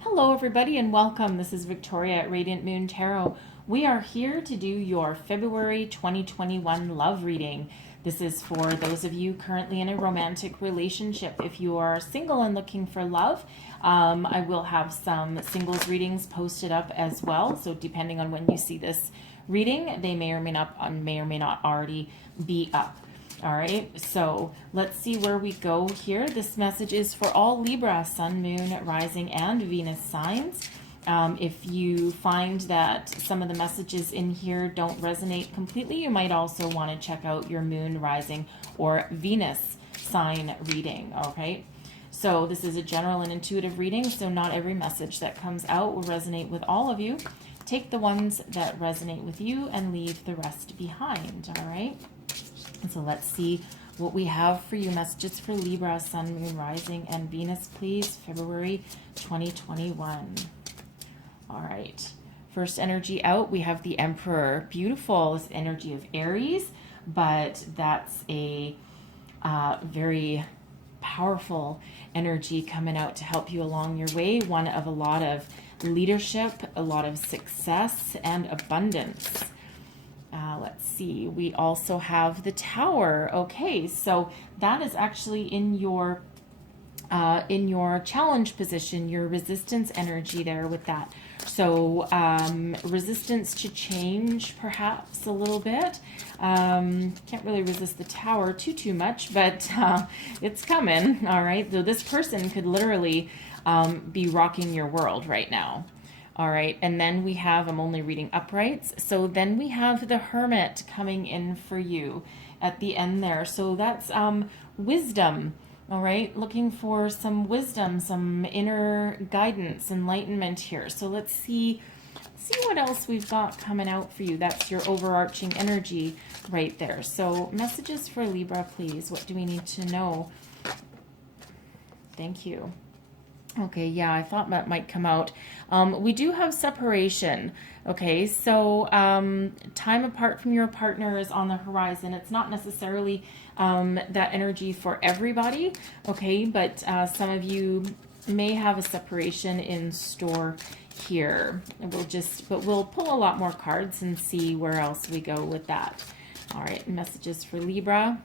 Hello, everybody, and welcome. This is Victoria at Radiant Moon Tarot. We are here to do your February 2021 love reading. This is for those of you currently in a romantic relationship. If you are single and looking for love, I will have some singles readings posted up as well. So depending on when you see this reading, they may or may not already be up. All right, so let's see where we go here. This message is for all Libra, Sun, Moon, Rising, and Venus signs. If you find that some of the messages in here don't resonate completely, you might also want to check out your Moon, Rising, or Venus sign reading, all right? So this is a general and intuitive reading, so not every message that comes out will resonate with all of you. Take the ones that resonate with you and leave the rest behind, all right? And so let's see what we have for you. Messages for Libra, Sun, Moon, Rising, and Venus, please. February 2021. All right. First energy out, we have the Emperor. Beautiful. This energy of Aries, but that's a very powerful energy coming out to help you along your way. One of a lot of leadership, a lot of success, and abundance. Let's see, we also have the Tower. Okay, so that is actually in your challenge position, your resistance energy there with that. So resistance to change perhaps a little bit. Can't really resist the Tower too much, but it's coming, all right? So this person could literally be rocking your world right now. All right, and then we have, I'm only reading uprights, so then we have the Hermit coming in for you at the end there. So that's wisdom, all right? Looking for some wisdom, some inner guidance, enlightenment here. So let's see what else we've got coming out for you. That's your overarching energy right there. So messages for Libra, please. What do we need to know? Thank you. Okay, yeah, I thought that might come out. We do have separation. Okay, so time apart from your partner is on the horizon. It's not necessarily that energy for everybody, okay, but some of you may have a separation in store here. We'll pull a lot more cards and see where else we go with that. All right, messages for Libra.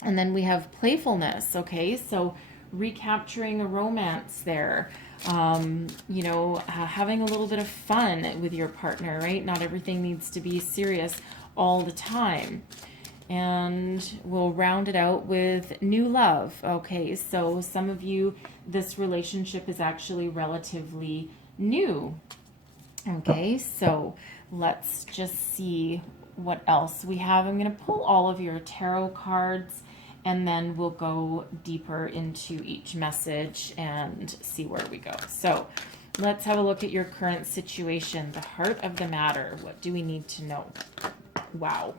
And then we have playfulness, okay, so recapturing a romance there, having a little bit of fun with your partner, right? Not everything needs to be serious all the time. And we'll round it out with new love. Okay, so some of you, this relationship is actually relatively new. Okay, so let's just see what else we have. I'm going to pull all of your tarot cards, and then we'll go deeper into each message and see where we go. So let's have a look at your current situation, the heart of the matter. What do we need to know? Wow.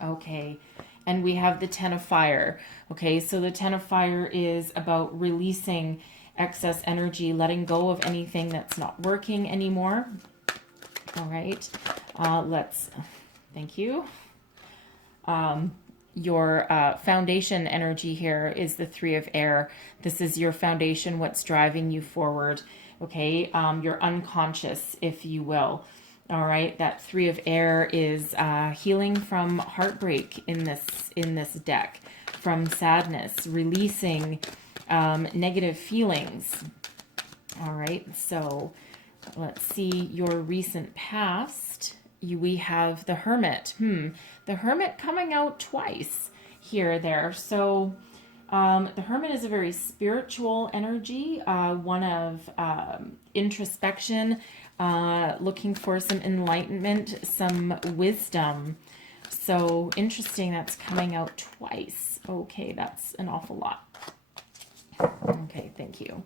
Okay. And we have the Ten of Fire. Okay, so the Ten of Fire is about releasing excess energy, letting go of anything that's not working anymore. All right. Thank you. Your foundation energy here is the Three of Air. This is your foundation, what's driving you forward, okay? Your unconscious, if you will. All right, that Three of Air is healing from heartbreak in this deck, from sadness, releasing negative feelings. All right, so let's see your recent past. We have the Hermit. The Hermit coming out twice here there. So the Hermit is a very spiritual energy, one of introspection, looking for some enlightenment, some wisdom. So interesting, that's coming out twice. Okay, that's an awful lot. Okay, thank you.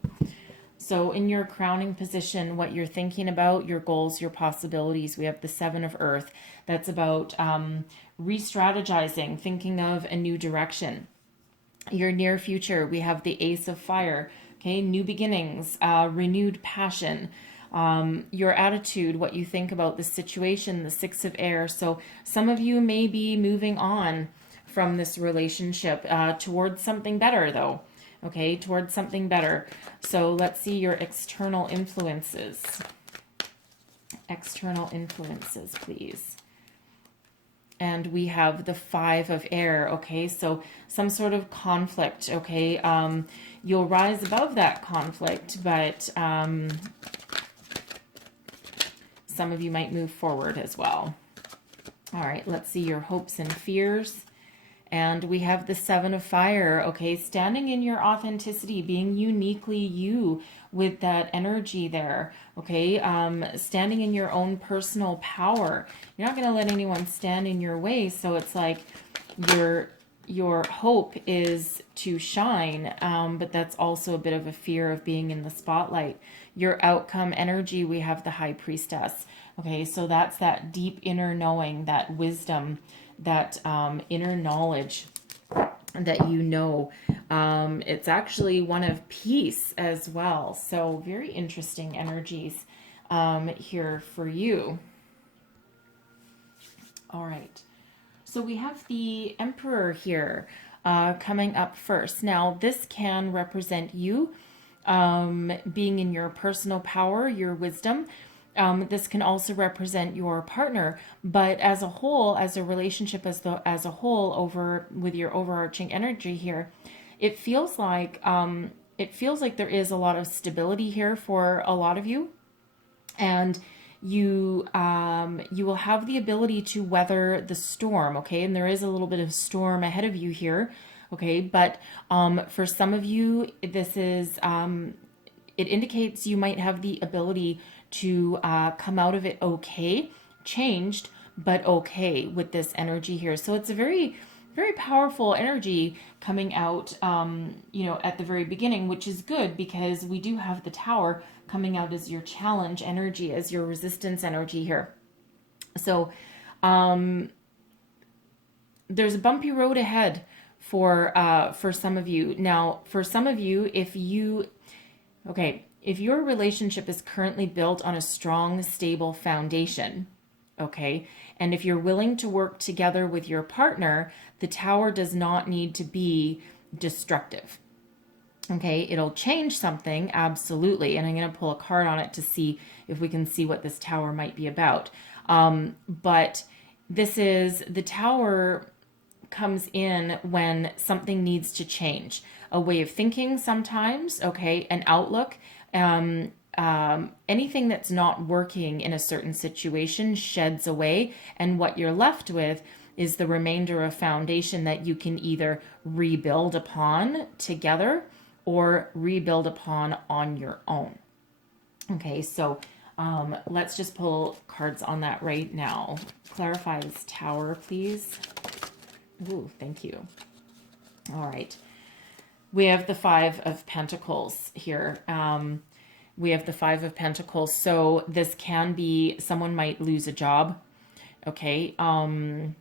So in your crowning position, what you're thinking about, your goals, your possibilities, we have the Seven of Earth. That's about re-strategizing, thinking of a new direction. Your near future, we have the Ace of Fire, okay, new beginnings, renewed passion. Your attitude, what you think about the situation, the Six of Air. So some of you may be moving on from this relationship towards something better, though. okay, towards something better. So let's see your external influences. External influences, please. And we have the 5 of air, okay? So some sort of conflict, okay? You'll rise above that conflict, but some of you might move forward as well. All right, let's see your hopes and fears. And we have the 7 of fire, okay? Standing in your authenticity, being uniquely you with that energy there, okay? Standing in your own personal power. You're not going to let anyone stand in your way. So it's like your hope is to shine, but that's also a bit of a fear of being in the spotlight. Your outcome energy, we have the high priestess, okay? So that's that deep inner knowing, that wisdom, that inner knowledge that you know. It's actually one of peace as well. So very interesting energies here for you. All right. So we have the Emperor here coming up first. Now, this can represent you being in your personal power, your wisdom. This can also represent your partner, but as a whole, as a relationship, as a whole, over with your overarching energy here, it feels like there is a lot of stability here for a lot of you, and you will have the ability to weather the storm, okay? And there is a little bit of storm ahead of you here, okay? But for some of you, this is it indicates you might have the ability to come out of it okay, changed, but okay with this energy here. So it's a very, very powerful energy coming out, you know, at the very beginning, which is good because we do have the Tower coming out as your challenge energy, as your resistance energy here. So there's a bumpy road ahead for some of you. Now, for some of you, if your relationship is currently built on a strong, stable foundation, okay, and if you're willing to work together with your partner, the Tower does not need to be destructive. Okay, it'll change something, absolutely, and I'm going to pull a card on it to see if we can see what this Tower might be about. But the Tower comes in when something needs to change. A way of thinking sometimes, okay, an outlook. Anything that's not working in a certain situation sheds away, and what you're left with is the remainder of foundation that you can either rebuild upon together or rebuild upon on your own. Okay, so let's just pull cards on that right now. Clarify this Tower, please. Ooh, thank you. All right. We have the 5 of Pentacles here. We have the 5 of Pentacles. So this can be someone might lose a job. Okay. The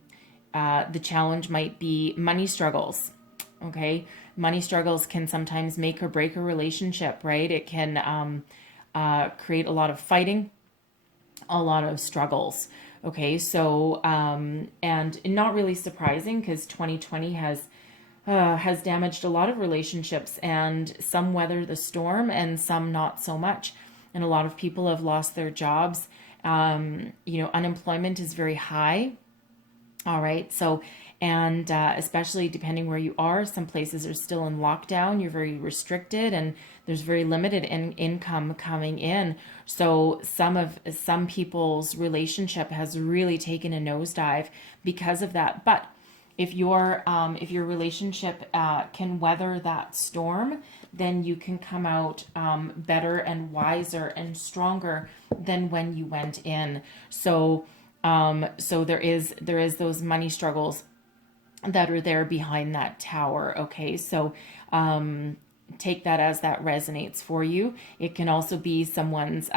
challenge might be money struggles. Okay. Money struggles can sometimes make or break a relationship, right? It can create a lot of fighting, a lot of struggles. Okay. So, and not really surprising because 2020 has damaged a lot of relationships, and some weather the storm and some not so much. And a lot of people have lost their jobs. You know, unemployment is very high. All right. So, and especially depending where you are, some places are still in lockdown. You're very restricted and there's very limited income coming in. So some people's relationship has really taken a nosedive because of that. But if your relationship can weather that storm, then you can come out better and wiser and stronger than when you went in. So there is those money struggles that are there behind that Tower. Okay, so take that as that resonates for you. It can also be someone's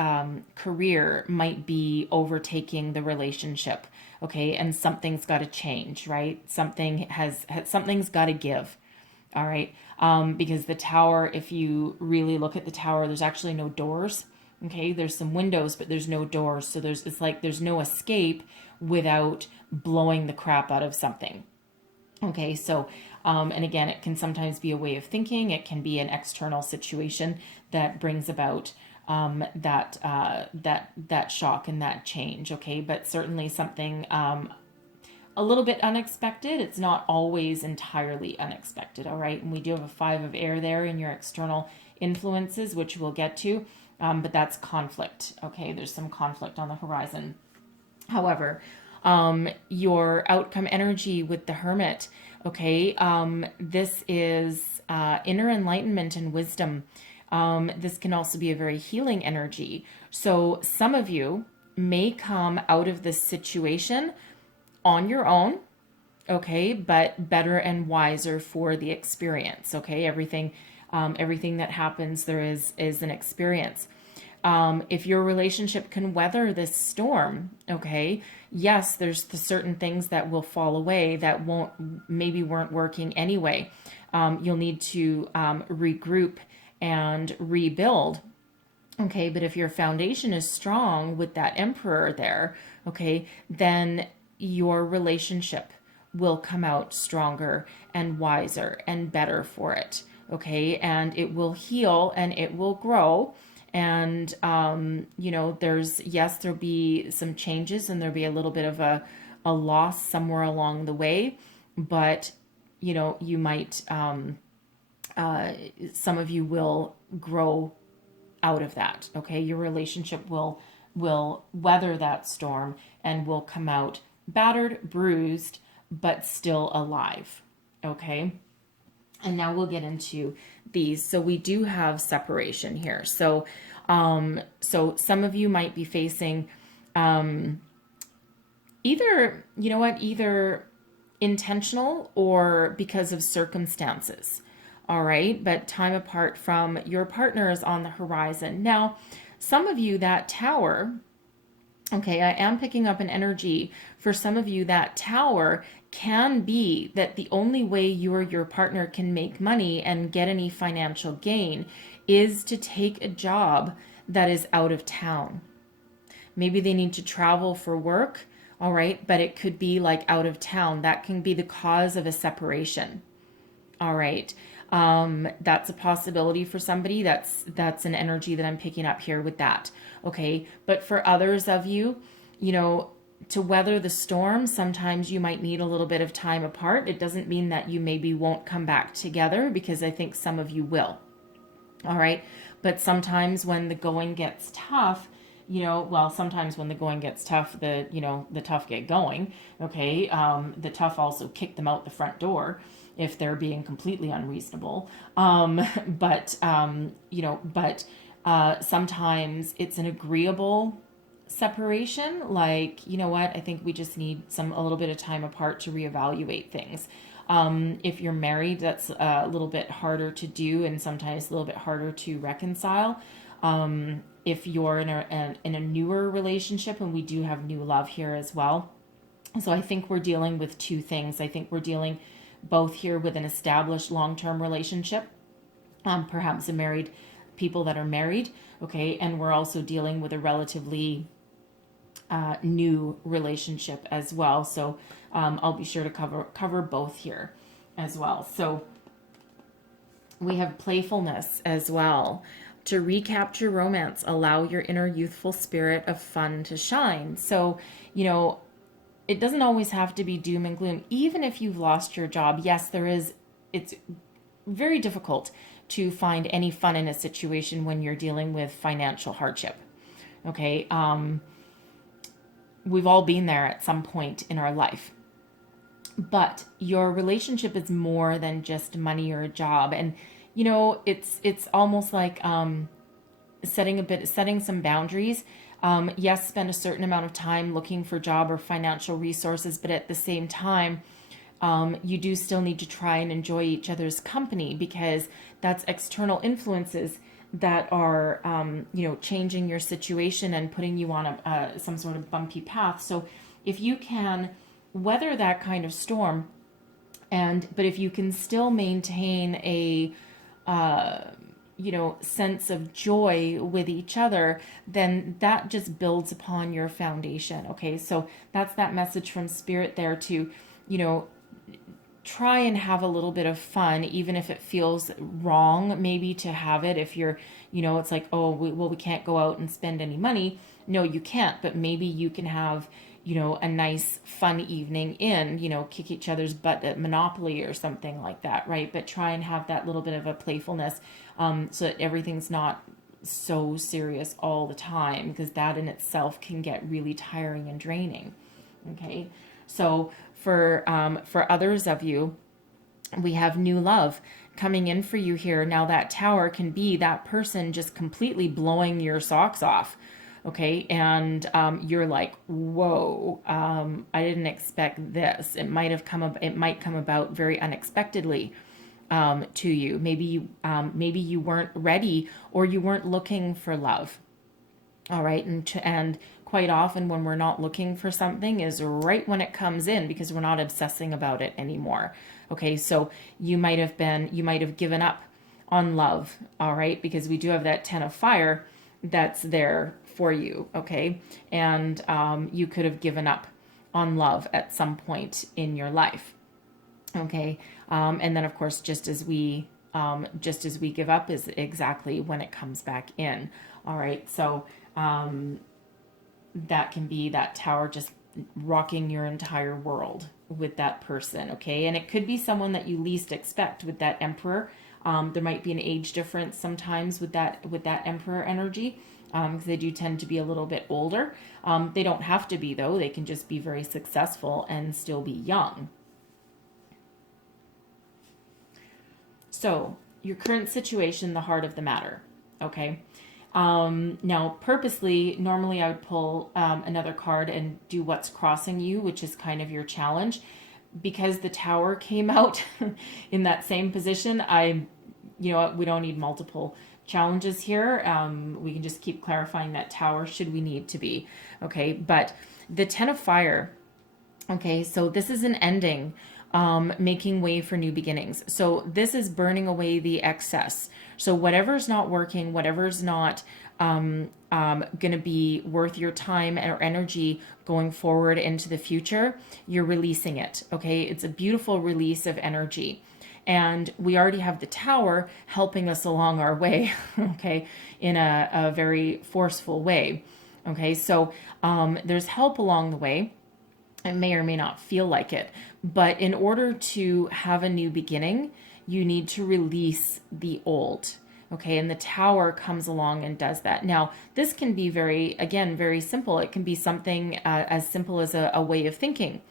career might be overtaking the relationship. Okay, and something's got to change, right? Something's got to give. All right, because the Tower, if you really look at the Tower, there's actually no doors. Okay, there's some windows, but there's no doors. So it's like there's no escape without blowing the crap out of something. Okay, so And again, it can sometimes be a way of thinking. It can be an external situation that brings about that shock and that change. Okay, but certainly something a little bit unexpected. It's not always entirely unexpected. All right, and we do have a 5 of air there in your external influences, which we'll get to. But that's conflict. Okay, there's some conflict on the horizon. However, your outcome energy with the Hermit, okay, this is inner enlightenment and wisdom. This can also be a very healing energy. So some of you may come out of this situation on your own, okay, but better and wiser for the experience. Okay, everything that happens there is an experience. If your relationship can weather this storm, okay, yes, there's the certain things that will fall away that weren't working anyway. You'll need to regroup and rebuild. Okay, but if your foundation is strong with that Emperor there, okay, then your relationship will come out stronger and wiser and better for it. Okay, and it will heal and it will grow. And, there'll be some changes and there'll be a little bit of a loss somewhere along the way. But, you might, some of you will grow out of that. Okay, your relationship will weather that storm and will come out battered, bruised, but still alive. Okay. And now we'll get into these. So we do have separation here. So some of you might be facing either intentional or because of circumstances. All right. But time apart from your partner is on the horizon. Now, some of you, that Tower, okay, I am picking up an energy for some of you. That Tower can be that the only way you or your partner can make money and get any financial gain is to take a job that is out of town. Maybe they need to travel for work, all right, but it could be like out of town. That can be the cause of a separation, all right. That's a possibility for somebody. That's an energy that I'm picking up here with that. Okay. But for others of you, to weather the storm, sometimes you might need a little bit of time apart. It doesn't mean that you maybe won't come back together, because I think some of you will. All right. But sometimes when the going gets tough, sometimes when the going gets tough, the tough get going. Okay. The tough also kick them out the front door if they're being completely unreasonable. But sometimes it's an agreeable separation. Like, I think we just need a little bit of time apart to reevaluate things. If you're married, that's a little bit harder to do and sometimes a little bit harder to reconcile. If you're in a newer relationship, and we do have new love here as well. So I think we're dealing with two things. I think we're dealing both here with an established long-term relationship, perhaps people that are married, okay, and we're also dealing with a relatively new relationship as well. So I'll be sure to cover both here as well. So we have playfulness as well. To recapture romance, allow your inner youthful spirit of fun to shine. So, it doesn't always have to be doom and gloom. Even if you've lost your job, yes, it's very difficult to find any fun in a situation when you're dealing with financial hardship. Okay. We've all been there at some point in our life. But your relationship is more than just money or a job. And, it's almost like setting some boundaries. Yes, spend a certain amount of time looking for job or financial resources, but at the same time, you do still need to try and enjoy each other's company, because that's external influences that are, changing your situation and putting you on some sort of bumpy path. So if you can weather that kind of storm, but if you can still maintain a, sense of joy with each other, then that just builds upon your foundation. Okay. So that's that message from Spirit there to, try and have a little bit of fun, even if it feels wrong, maybe to have it. If you're, it's like, oh, we can't go out and spend any money. No, you can't, but maybe you can have, a nice fun evening in, kick each other's butt at Monopoly or something like that, right? But try and have that little bit of a playfulness, so that everything's not so serious all the time, because that in itself can get really tiring and draining. Okay, so for others of you, we have new love coming in for you here. Now that Tower can be that person just completely blowing your socks off. Okay, and you're like, whoa, I didn't expect this. It might come about very unexpectedly to you. Maybe you weren't ready, or you weren't looking for love. All right, and quite often when we're not looking for something is right when it comes in, because we're not obsessing about it anymore. Okay, so you might have given up on love. All right, because we do have that 10 of fire that's there for you. Okay, and you could have given up on love at some point in your life. Okay, and then of course, just as we give up is exactly when it comes back in. All right, so that can be that Tower just rocking your entire world with that person. Okay, and it could be someone that you least expect with that Emperor. There might be an age difference sometimes with that Emperor energy, because they do tend to be a little bit older. They don't have to be, though. They can just be very successful and still be young. So your current situation, the heart of the matter. Okay. Now, purposely, normally I would pull another card and do what's crossing you, which is kind of your challenge. Because the Tower came out in that same position, we don't need multiple challenges here. We can just keep clarifying that Tower should we need to be. Okay, but the 10 of fire, okay, so this is an ending, making way for new beginnings. So this is burning away the excess. So whatever's not working, whatever's not going to be worth your time or energy going forward into the future, you're releasing it. Okay, it's a beautiful release of energy. And we already have the Tower helping us along our way, okay, in a very forceful way. Okay, so there's help along the way. It may or may not feel like it, but in order to have a new beginning, you need to release the old. Okay, and the Tower comes along and does that. Now, this can be very simple. It can be something as simple as a way of thinking,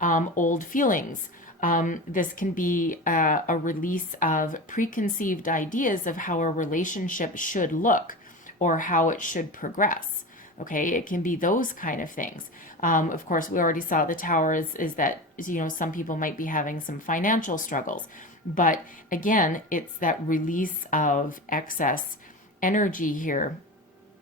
old feelings. This can be a release of preconceived ideas of how a relationship should look or how it should progress. Okay, it can be those kind of things. Of course, we already saw the Tower is that, some people might be having some financial struggles. But again, it's that release of excess energy here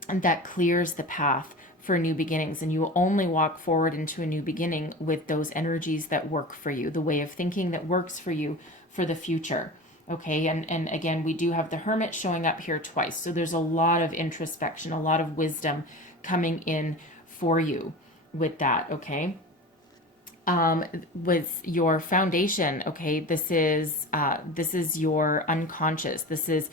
that clears the path for new beginnings. And you will only walk forward into a new beginning with those energies that work for you, the way of thinking that works for you for the future. Okay, and again, we do have the Hermit showing up here twice. So there's a lot of introspection, a lot of wisdom coming in for you with that, okay? With your foundation, okay, this is your unconscious. This is,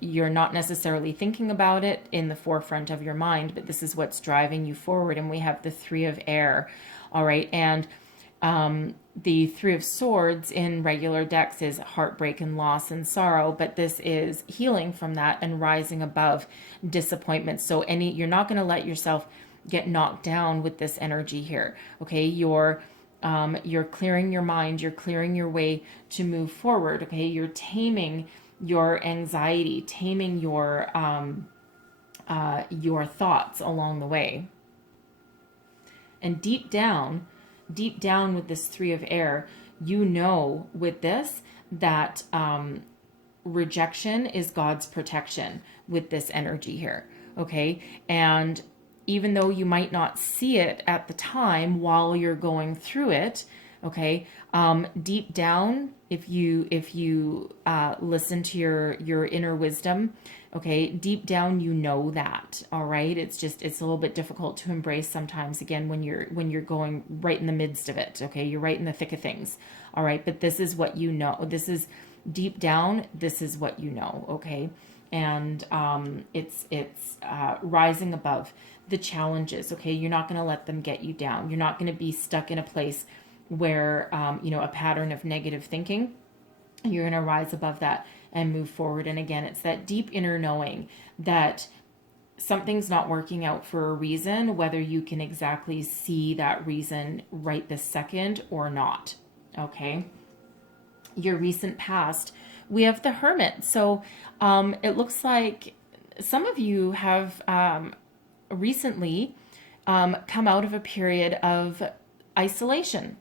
you're not necessarily thinking about it in the forefront of your mind, but this is what's driving you forward. And we have the 3 of air, all right? And the 3 of swords in regular decks is heartbreak and loss and sorrow, but this is healing from that and rising above disappointment. So you're not going to let yourself get knocked down with this energy here. Okay, you're clearing your mind, you're clearing your way to move forward. Okay, you're taming your anxiety, taming your thoughts along the way. And deep down with this 3 of air, with this that rejection is God's protection with this energy here. Okay, and even though you might not see it at the time while you're going through it, okay, deep down, if you listen to your inner wisdom, Okay, deep down you know that, all right? It's a little bit difficult to embrace sometimes, again, when you're going right in the midst of it, okay? You're right in the thick of things. All right, but this is what you know. This is deep down, this is what you know, okay? And it's rising above the challenges, okay? You're not going to let them get you down. You're not going to be stuck in a place where a pattern of negative thinking. You're going to rise above that and move forward. And again, it's that deep inner knowing that something's not working out for a reason, whether you can exactly see that reason right this second or not. Okay. Your recent past, we have the Hermit. So it looks like some of you have recently come out of a period of isolation.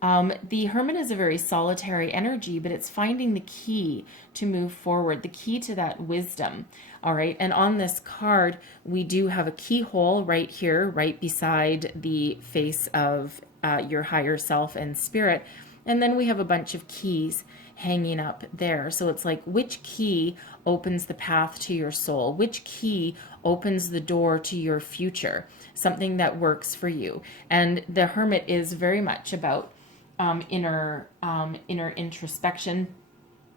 The Hermit is a very solitary energy, but it's finding the key to move forward, the key to that wisdom. All right. And on this card, we do have a keyhole right here, right beside the face of your higher self and spirit. And then we have a bunch of keys hanging up there. So it's like, which key opens the path to your soul? Which key opens the door to your future? Something that works for you. And the Hermit is very much about inner introspection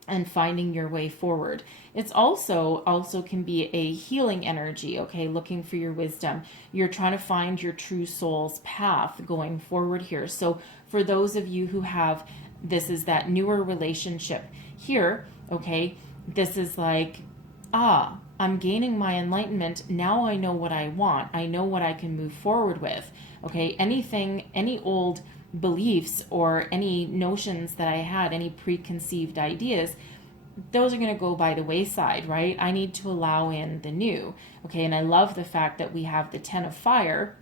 and finding your way forward. It's also can be a healing energy, okay, looking for your wisdom. You're trying to find your true soul's path going forward here. So for those of you who have, this is that newer relationship here, okay, this is like, I'm gaining my enlightenment. Now I know what I want. I know what I can move forward with. Okay, any old beliefs or any notions that I had, any preconceived ideas, those are going to go by the wayside, right? I need to allow in the new. Okay, and I love the fact that we have the 10 of fire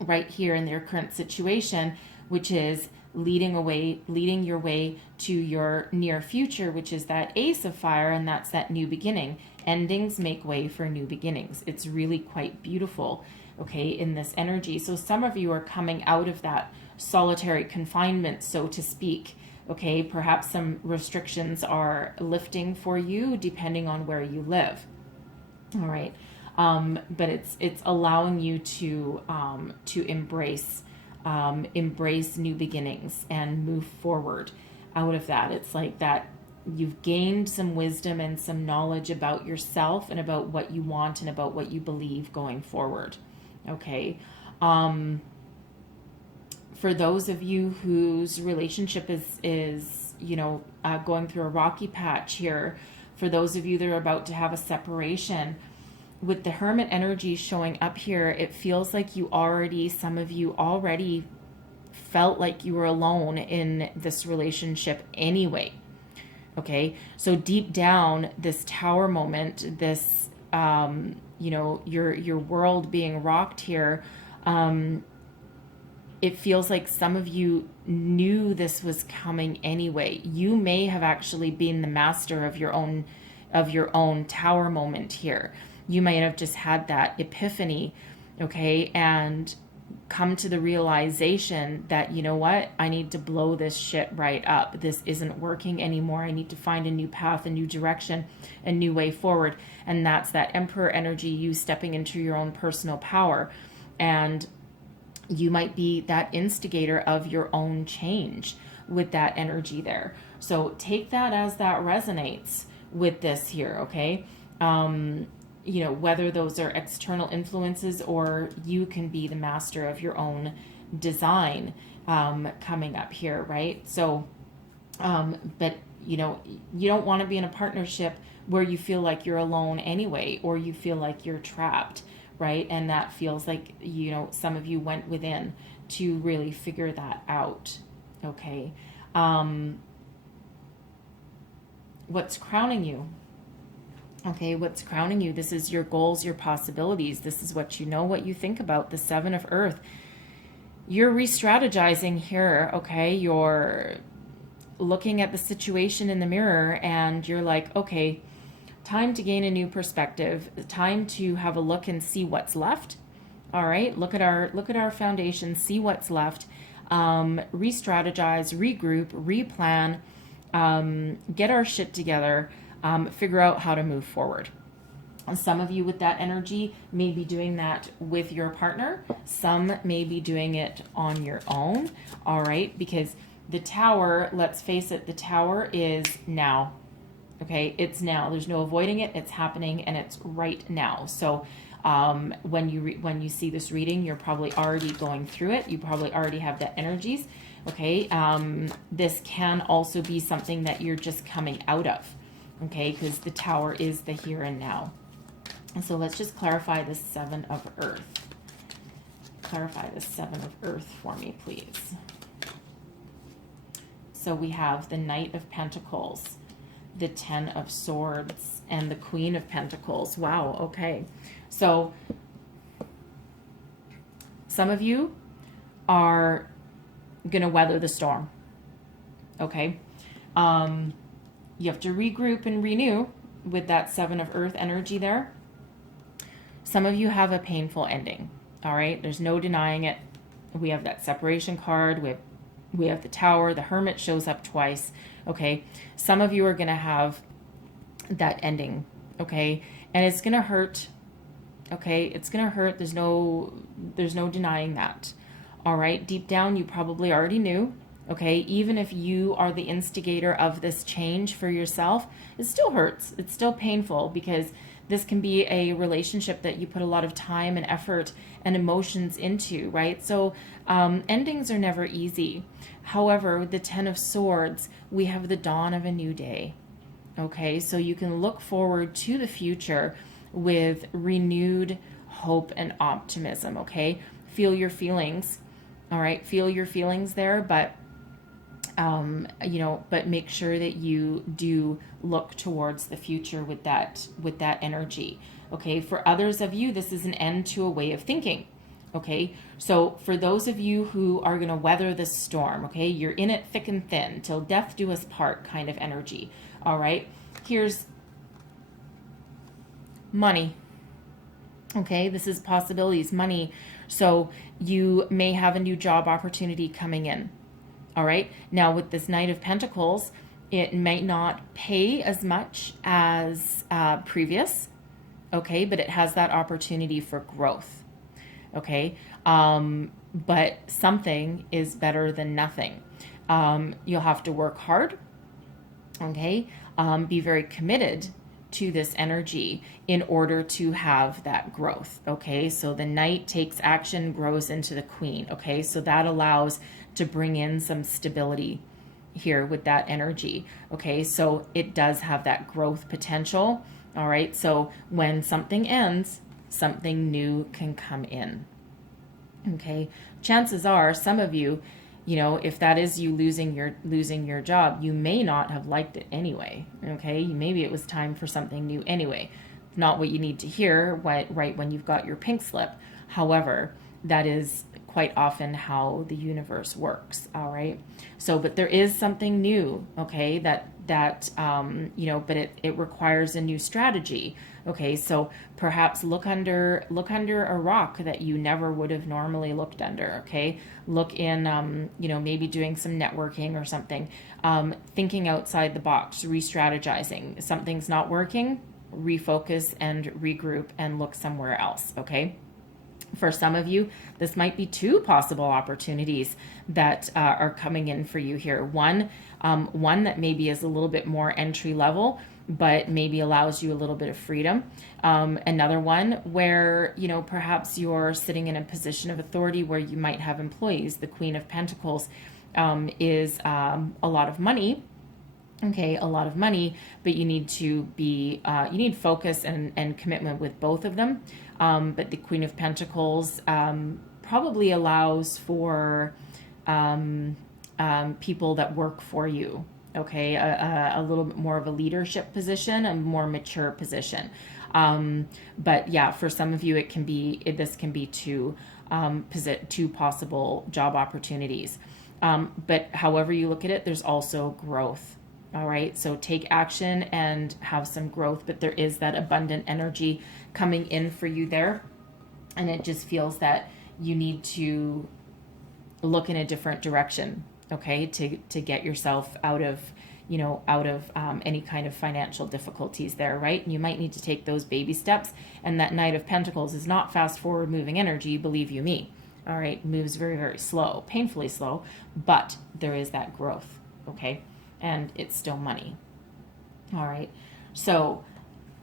right here in their current situation, which is leading your way to your near future, which is that ace of fire, and that's that new beginning. Endings make way for new beginnings. It's really quite beautiful, okay, in this energy. So some of you are coming out of that solitary confinement, so to speak. Okay, perhaps some restrictions are lifting for you depending on where you live. All right, but it's allowing you to embrace new beginnings and move forward out of that. It's like that you've gained some wisdom and some knowledge about yourself and about what you want and about what you believe going forward. Okay. For those of you whose relationship is going through a rocky patch here, for those of you that are about to have a separation, with the Hermit energy showing up here, it feels like some of you already felt like you were alone in this relationship anyway. Okay, so deep down, this Tower moment, this your world being rocked here, it feels like some of you knew this was coming anyway. You may have actually been the master of your own Tower moment here. You might have just had that epiphany, okay, and come to the realization that, you know what, I need to blow this shit right up. This isn't working anymore. I need to find a new path, a new direction, a new way forward. And that's that Emperor energy, you stepping into your own personal power. And you might be that instigator of your own change with that energy there. So take that as that resonates with this here, okay? Whether those are external influences or you can be the master of your own design coming up here, right? So, but you don't want to be in a partnership where you feel like you're alone anyway, or you feel like you're trapped, right? And that feels like, some of you went within to really figure that out, okay? What's crowning you? Okay, what's crowning you? This is your goals, your possibilities. This is what you know, what you think about. The Seven of Earth. You're re-strategizing here, okay? You're looking at the situation in the mirror and you're like, okay, time to gain a new perspective. Time to have a look and see what's left. All right, look at our foundation, see what's left. Re-strategize, regroup, replan, get our shit together. Figure out how to move forward. Some of you with that energy may be doing that with your partner. Some may be doing it on your own, all right? Because the Tower, let's face it, the Tower is now, okay? It's now. There's no avoiding it. It's happening, and it's right now. So when you see this reading, you're probably already going through it. You probably already have the energies, okay? This can also be something that you're just coming out of, okay? Because the Tower is the here and now. And so let's just clarify the Seven of Earth. Clarify the Seven of Earth for me, please. So we have the Knight of Pentacles, the Ten of Swords, and the Queen of Pentacles. Wow, okay. So some of you are going to weather the storm, okay? You have to regroup and renew with that Seven of Earth energy there. Some of you have a painful ending, all right? There's no denying it. We have that separation card. We have the Tower. The Hermit shows up twice, okay? Some of you are going to have that ending, okay? And it's going to hurt, okay? It's going to hurt. There's no denying that, all right? Deep down, you probably already knew, okay? Even if you are the instigator of this change for yourself, it still hurts. It's still painful because this can be a relationship that you put a lot of time and effort and emotions into, right? So endings are never easy. However, with the Ten of Swords, we have the dawn of a new day, okay? So you can look forward to the future with renewed hope and optimism, okay? Feel your feelings, all right? Feel your feelings there, but but make sure that you do look towards the future with that energy. Okay. For others of you, this is an end to a way of thinking. Okay. So for those of you who are going to weather this storm, okay, you're in it thick and thin till death do us part kind of energy. All right. Here's money. Okay. This is possibilities, money. So you may have a new job opportunity coming in. All right. Now with this Knight of Pentacles, it might not pay as much as previous. Okay. But it has that opportunity for growth. Okay. But something is better than nothing. You'll have to work hard. Okay. Be very committed to this energy in order to have that growth. Okay. So the Knight takes action, grows into the Queen. Okay. So that allows to bring in some stability here with that energy. Okay. So it does have that growth potential. All right. So when something ends, something new can come in. Okay. Chances are some of you, if that is you losing your job, you may not have liked it anyway. Okay. Maybe it was time for something new anyway. Not what you need to hear right when you've got your pink slip. However, that is quite often how the universe works. All right. So, but there is something new. Okay. That but it requires a new strategy. Okay. So perhaps look under a rock that you never would have normally looked under. Okay. Look in, maybe doing some networking or something, thinking outside the box, re-strategizing. Something's not working, refocus and regroup and look somewhere else. Okay. For some of you, this might be two possible opportunities that are coming in for you here. One that maybe is a little bit more entry level, but maybe allows you a little bit of freedom. Another one where, perhaps you're sitting in a position of authority where you might have employees. The Queen of Pentacles is a lot of money. Okay, a lot of money, but you need to be, you need focus and commitment with both of them. But the Queen of Pentacles probably allows for people that work for you. Okay, a little bit more of a leadership position, a more mature position. But yeah, for some of you, this can be two possible job opportunities. But however you look at it, there's also growth. All right. So take action and have some growth, but there is that abundant energy coming in for you there. And it just feels that you need to look in a different direction. Okay. To get yourself out of, out of any kind of financial difficulties there, right? You might need to take those baby steps. And that Knight of Pentacles is not fast forward moving energy, believe you me. All right, moves very, very slow, painfully slow, but there is that growth, okay? And it's still money. All right, so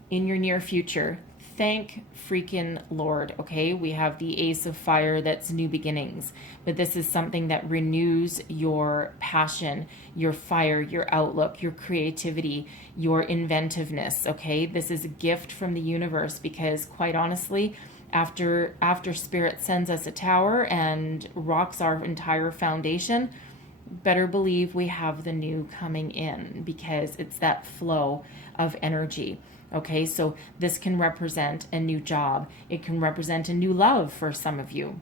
in your near future, thank freaking Lord, okay? We have the Ace of Fire, that's new beginnings, but this is something that renews your passion, your fire, your outlook, your creativity, your inventiveness, okay? This is a gift from the universe because quite honestly, after Spirit sends us a tower and rocks our entire foundation, better believe we have the new coming in because it's that flow of energy. Okay, so this can represent a new job. It can represent a new love for some of you.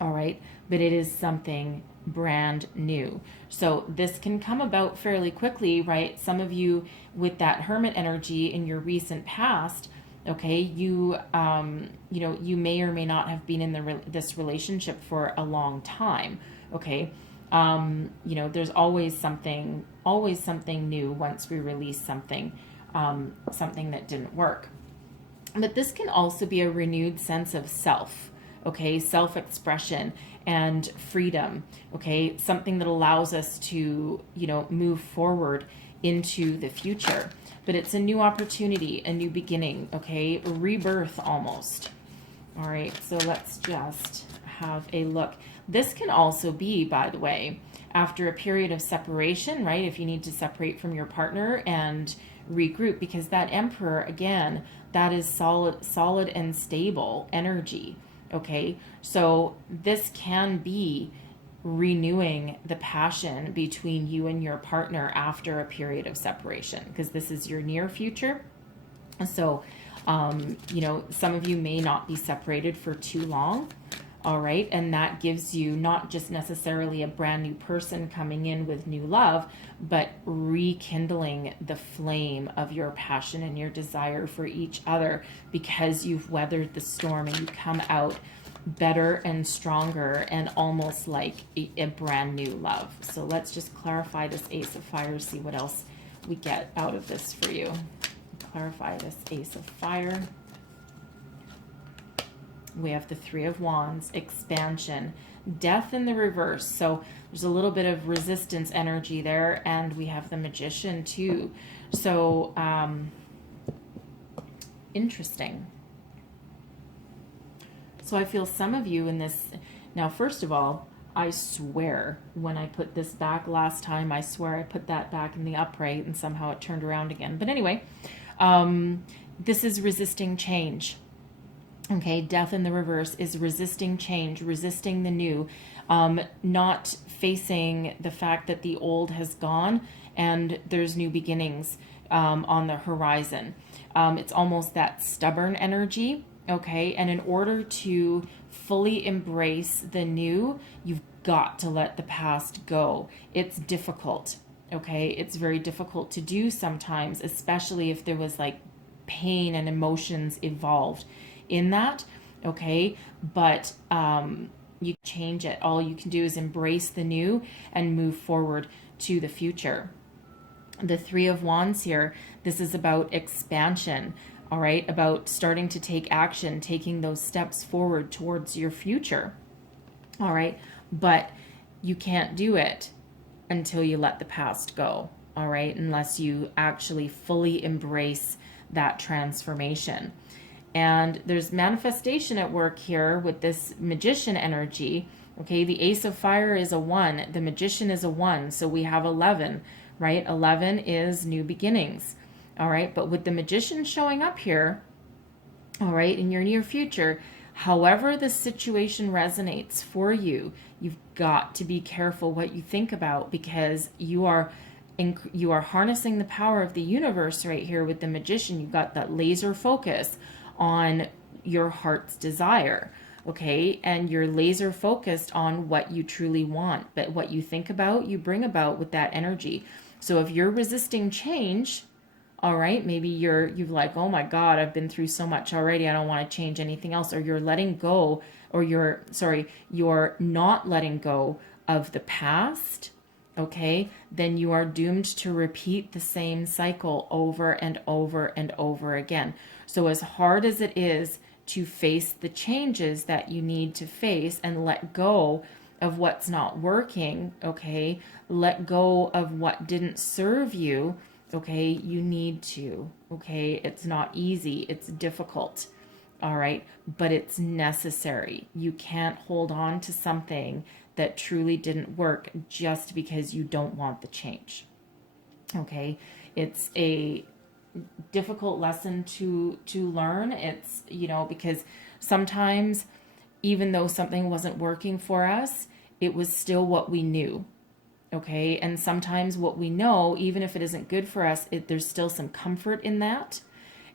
All right, but it is something brand new. So this can come about fairly quickly, right? Some of you with that Hermit energy in your recent past, okay, you may or may not have been in this relationship for a long time. Okay, there's always something new once we release something that didn't work. But this can also be a renewed sense of self, okay, self-expression and freedom, okay, something that allows us to, move forward into the future. But it's a new opportunity, a new beginning, okay, a rebirth almost. All right, so let's just have a look. This can also be, by the way, after a period of separation, right? If you need to separate from your partner and regroup, because that Emperor, again, that is solid and stable energy, okay? So this can be renewing the passion between you and your partner after a period of separation, because this is your near future. So, some of you may not be separated for too long. All right. And that gives you not just necessarily a brand new person coming in with new love, but rekindling the flame of your passion and your desire for each other because you've weathered the storm and you come out better and stronger and almost like a brand new love. So let's just clarify this Ace of Fire, see what else we get out of this for you. Clarify this Ace of Fire. We have the Three of Wands, expansion, death in the reverse. So there's a little bit of resistance energy there. And we have the Magician too. So interesting. So I feel some of you in this. Now, first of all, I swear when I put this back last time, I swear I put that back in the upright and somehow it turned around again. But anyway, this is resisting change. Okay, death in the reverse is resisting change, resisting the new, not facing the fact that the old has gone and there's new beginnings on the horizon. It's almost that stubborn energy, okay? And in order to fully embrace the new, you've got to let the past go. It's difficult, okay? It's very difficult to do sometimes, especially if there was like pain and emotions involved in that, okay? But you change it. All you can do is embrace the new and move forward to the future. The Three of Wands here, this is about expansion, all right? About starting to take action, taking those steps forward towards your future, all right? But you can't do it until you let the past go, all right? Unless you actually fully embrace that transformation. And there's manifestation at work here with this Magician energy. Okay, the Ace of Fire is a 1. The Magician is a 1. So we have 11, right? 11 is new beginnings. All right, but with the Magician showing up here, all right, in your near future, however the situation resonates for you, you've got to be careful what you think about because you are harnessing the power of the universe right here with the Magician. You've got that laser focus on your heart's desire, okay? And you're laser focused on what you truly want, but what you think about, you bring about with that energy. So if you're resisting change, all right, maybe you're like, oh my God, I've been through so much already. I don't want to change anything else. Or you're letting go, or you're not letting go of the past, okay, then you are doomed to repeat the same cycle over and over and over again. So as hard as it is to face the changes that you need to face and let go of what's not working, okay, let go of what didn't serve you, okay, you need to, okay, it's not easy, it's difficult, all right, but it's necessary. You can't hold on to something that truly didn't work just because you don't want the change. Okay, it's a difficult lesson to learn. It's, you know, because sometimes even though something wasn't working for us, it was still what we knew. Okay, and sometimes what we know, even if it isn't good for us, there's still some comfort in that,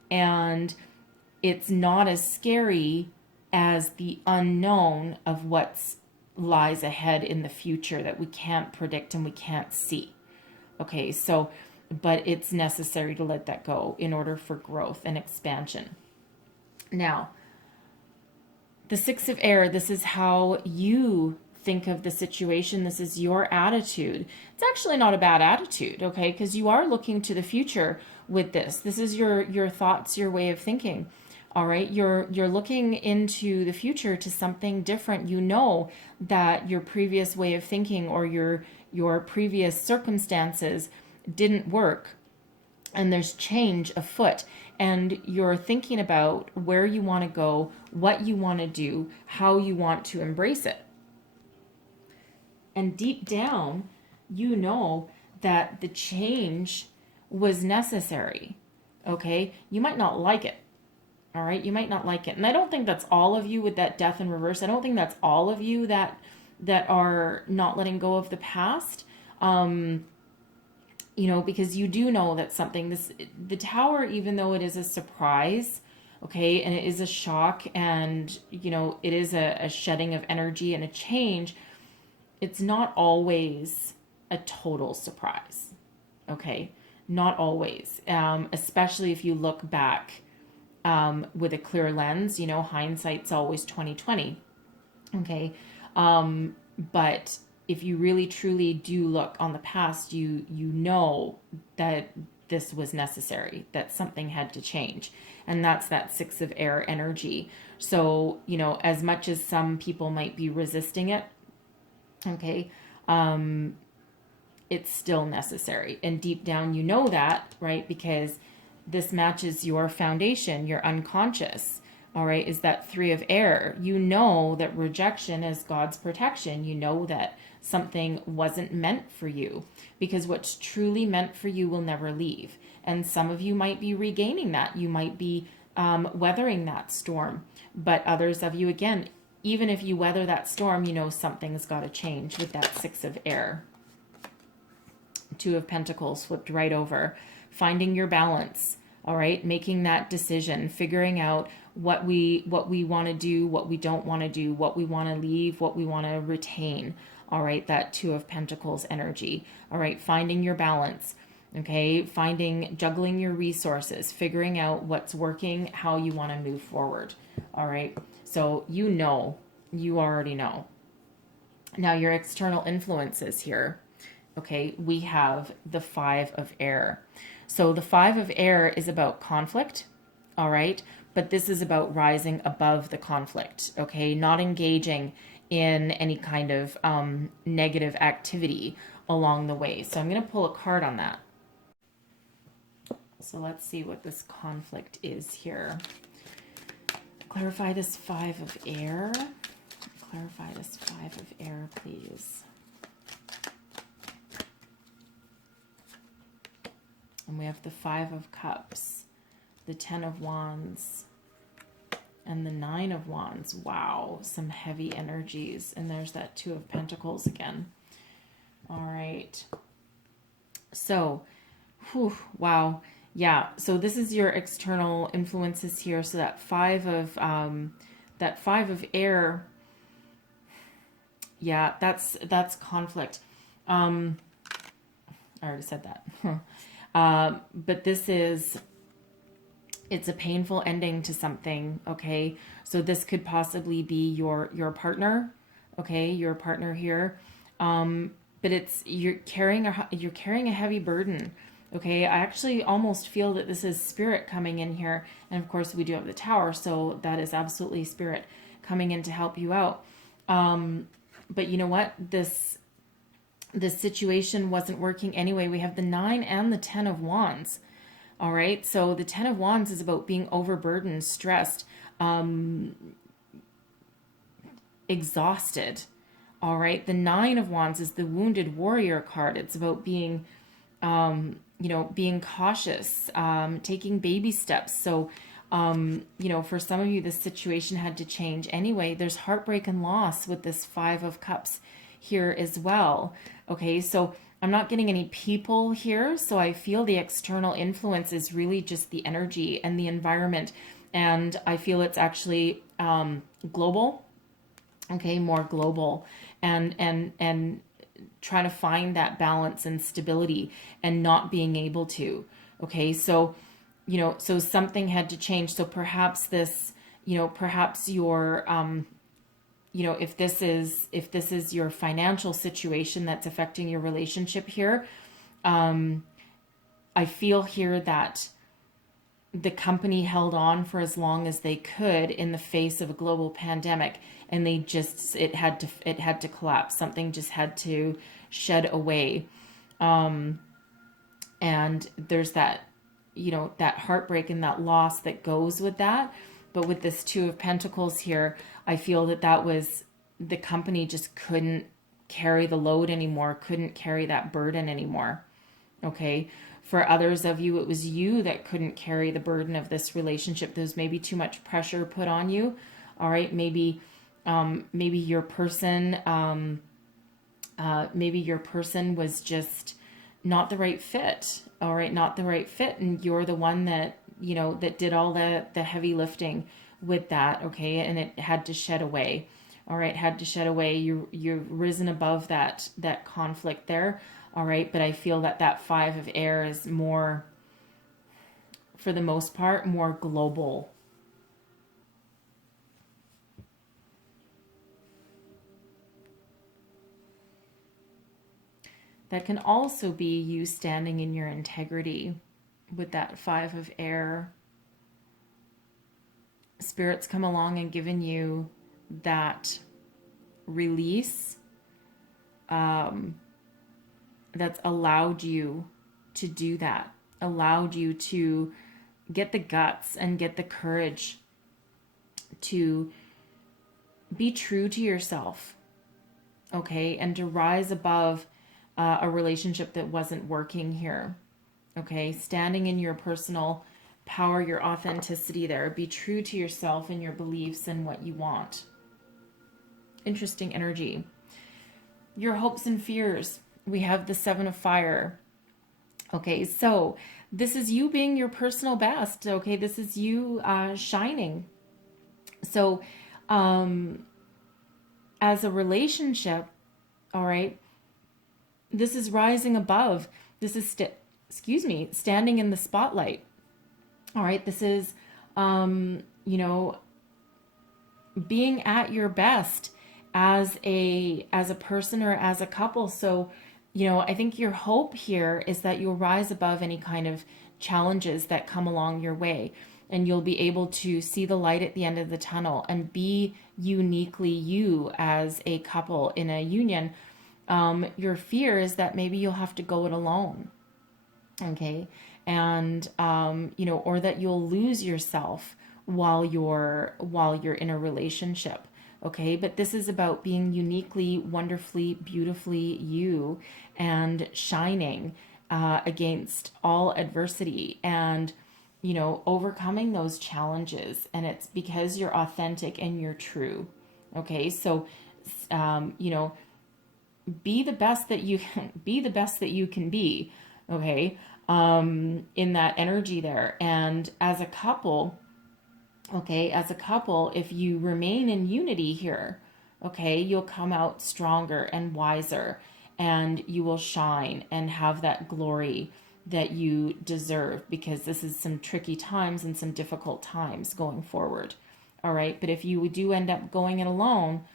and it's not as scary as the unknown of what's lies ahead in the future that we can't predict and we can't see. Okay, so, but it's necessary to let that go in order for growth and expansion. Now, the Six of Air, this is how you think of the situation. This is your attitude. It's actually not a bad attitude, okay, because you are looking to the future with this. This is your thoughts, your way of thinking. All right, you're looking into the future to something different. You know that your previous way of thinking or your previous circumstances didn't work, and there's change afoot, and you're thinking about where you want to go, what you want to do, how you want to embrace it. And deep down, you know that the change was necessary. Okay, you might not like it. All right, you might not like it. And I don't think that's all of you with that death in reverse. I don't think that's all of you that are not letting go of the past. You know, because you do know that something, the Tower, even though it is a surprise, okay, and it is a shock, and, you know, it is a shedding of energy and a change, it's not always a total surprise, okay? Not always, especially if you look back with a clear lens. You know, hindsight's always 20/20. Okay. But if you really truly do look on the past, you know that this was necessary, that something had to change. And that's that Six of Air energy. So, you know, as much as some people might be resisting it, okay, it's still necessary. And deep down, you know that, right? Because this matches your foundation, your unconscious, all right, is that Three of Air. You know that rejection is God's protection. You know that something wasn't meant for you, because what's truly meant for you will never leave. And some of you might be regaining that. You might be weathering that storm. But others of you, again, even if you weather that storm, you know something's got to change with that Six of Air. Two of Pentacles flipped right over. Finding your balance, all right, making that decision, figuring out what we want to do, what we don't want to do, what we want to leave, what we want to retain, all right, that Two of Pentacles energy, all right, finding your balance, okay, juggling your resources, figuring out what's working, how you want to move forward, all right, so you already know. Now your external influences here, okay, we have the Five of Air. So the Five of Air is about conflict, all right? But this is about rising above the conflict, okay? Not engaging in any kind of negative activity along the way. So I'm going to pull a card on that. So let's see what this conflict is here. Clarify this Five of Air. Clarify this Five of Air, please. And we have the Five of Cups, the Ten of Wands, and the Nine of Wands. Wow, some heavy energies. And there's that Two of Pentacles again. All right. So, wow. Yeah, so this is your external influences here. So that Five of Air, yeah, that's conflict. I already said that. But it's a painful ending to something, okay? So this could possibly be your partner, okay? Your partner here. but you're carrying a heavy burden. Okay, I actually almost feel that this is spirit coming in here, and of course we do have the tower, so that is absolutely spirit coming in to help you out. But you know what? This situation wasn't working anyway. We have the 9 and the 10 of Wands. All right, so the 10 of Wands is about being overburdened, stressed, exhausted. All right, the 9 of Wands is the wounded warrior card. It's about being, being cautious, taking baby steps. So, for some of you, this situation had to change anyway. There's heartbreak and loss with this 5 of Cups here as well. Okay, so I'm not getting any people here, so I feel the external influence is really just the energy and the environment, and I feel it's actually global. Okay, more global, and trying to find that balance and stability and not being able to. Okay, so so something had to change. So perhaps this, perhaps your if this is your financial situation that's affecting your relationship here, I feel here that the company held on for as long as they could in the face of a global pandemic, and it had to collapse. Something just had to shed away. And there's that, that heartbreak and that loss that goes with that. But with this 2 of Pentacles here, I feel that was the company just couldn't carry the load anymore, couldn't carry that burden anymore. Okay. For others of you, it was you that couldn't carry the burden of this relationship. There's maybe too much pressure put on you. All right. Maybe your person, was just not the right fit. All right. Not the right fit. And you're the one that, that did all the heavy lifting with that. Okay. And it had to shed away. All right. Had to shed away. You've risen above that conflict there. All right. But I feel that 5 of air is more, for the most part, more global. That can also be you standing in your integrity with that 5 of air. Spirit's come along and given you that release, that's allowed you to do that, allowed you to get the guts and get the courage to be true to yourself, okay, and to rise above a relationship that wasn't working here, okay, standing in your personal power, your authenticity there, be true to yourself and your beliefs and what you want. Interesting energy. Your hopes and fears. We have the 7 of fire. Okay, so this is you being your personal best. Okay, this is you shining. So as a relationship, all right, this is rising above. This is, standing in the spotlight. All right, this is, being at your best as a person or as a couple. So, I think your hope here is that you'll rise above any kind of challenges that come along your way, and you'll be able to see the light at the end of the tunnel and be uniquely you as a couple in a union. Your fear is that maybe you'll have to go it alone. Okay. And, or that you'll lose yourself while you're in a relationship. Okay. But this is about being uniquely, wonderfully, beautifully you and shining, against all adversity and, overcoming those challenges. And it's because you're authentic and you're true. Okay. So, be the best that you can be. Okay. In that energy there. And as a couple, if you remain in unity here, okay, you'll come out stronger and wiser, and you will shine and have that glory that you deserve, because this is some tricky times and some difficult times going forward. All right. But if you do end up going it alone,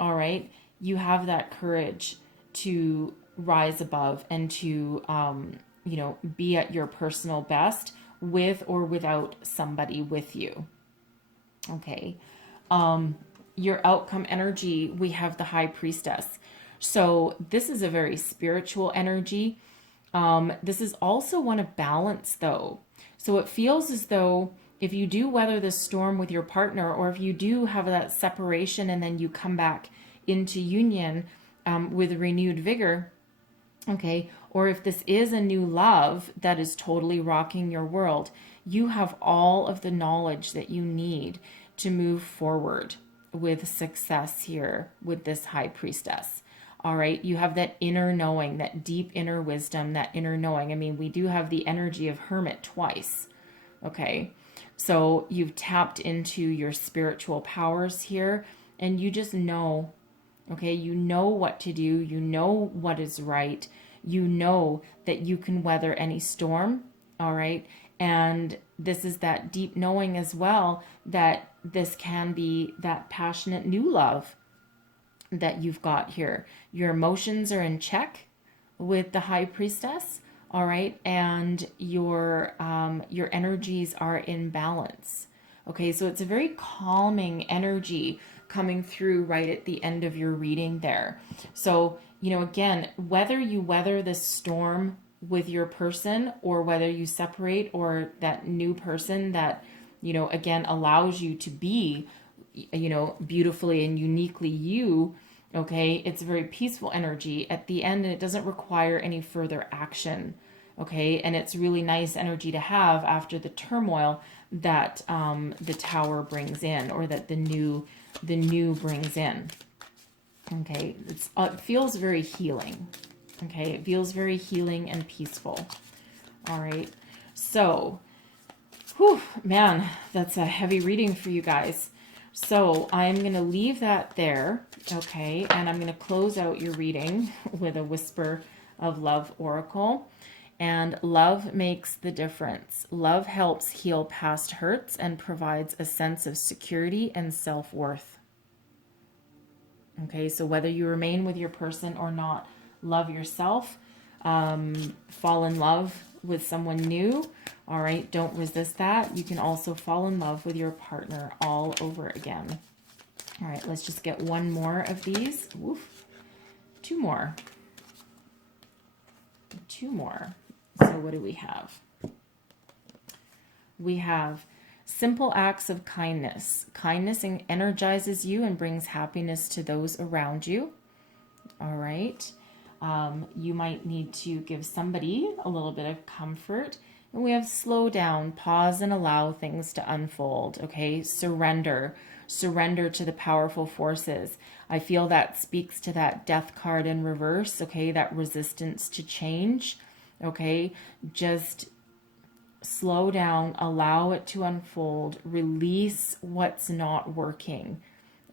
all right, you have that courage to rise above and to, you know, be at your personal best with or without somebody with you. Okay. Your outcome energy, we have the High Priestess. So this is a very spiritual energy. This is also one of balance, though. So it feels as though if you do weather this storm with your partner, or if you do have that separation and then you come back into union with renewed vigor, okay, or if this is a new love that is totally rocking your world, you have all of the knowledge that you need to move forward with success here with this High Priestess. All right, you have that inner knowing, that deep inner wisdom, that inner knowing. I mean, we do have the energy of Hermit twice. Okay, so you've tapped into your spiritual powers here, and you just know, okay, you know what to do, you know what is right, you know that you can weather any storm. All right, and this is that deep knowing as well that this can be that passionate new love that you've got here. Your emotions are in check with the High Priestess, all right, and your energies are in balance. Okay, so it's a very calming energy coming through right at the end of your reading there. So, you know, again, whether you weather this storm with your person, or whether you separate, or that new person that, you know, again, allows you to be, you know, beautifully and uniquely you, okay, it's a very peaceful energy at the end, and it doesn't require any further action, okay, and it's really nice energy to have after the turmoil that the Tower brings in, or that the new brings in. Okay, it feels very healing. Okay, it feels very healing and peaceful. All right, so, whew, man, that's a heavy reading for you guys. So I'm going to leave that there, okay, and I'm going to close out your reading with a Whisper of Love Oracle. And love makes the difference. Love helps heal past hurts and provides a sense of security and self-worth. Okay, so whether you remain with your person or not, love yourself, fall in love with someone new. All right, don't resist that. You can also fall in love with your partner all over again. All right, let's just get one more of these. Woof. Two more. So what do we have? We have simple acts of kindness. Kindness energizes you and brings happiness to those around you. All right. You might need to give somebody a little bit of comfort. And we have slow down, pause, and allow things to unfold. Okay, surrender to the powerful forces. I feel that speaks to that Death card in reverse. Okay, that resistance to change. Okay, just slow down, allow it to unfold, release what's not working.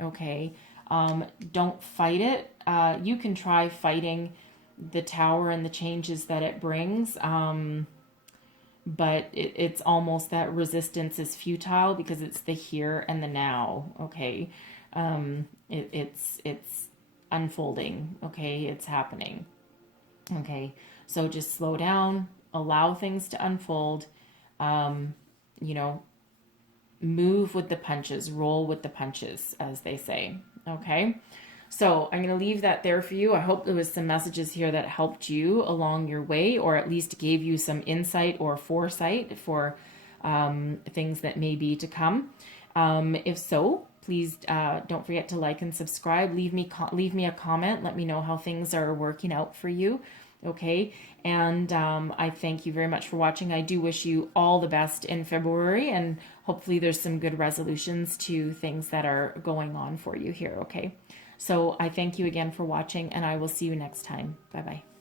Okay, don't fight it. You can try fighting the Tower and the changes that it brings. But it's almost that resistance is futile because it's the here and the now. Okay, it's unfolding. Okay, it's happening. Okay, so just slow down, allow things to unfold. You know, move with the punches, roll with the punches, as they say. Okay. So I'm going to leave that there for you. I hope there was some messages here that helped you along your way, or at least gave you some insight or foresight for things that may be to come. If so, please don't forget to like and subscribe. Leave me a comment. Let me know how things are working out for you. Okay, and I thank you very much for watching. I do wish you all the best in February, and hopefully there's some good resolutions to things that are going on for you here. Okay. So I thank you again for watching, and I will see you next time. Bye-bye.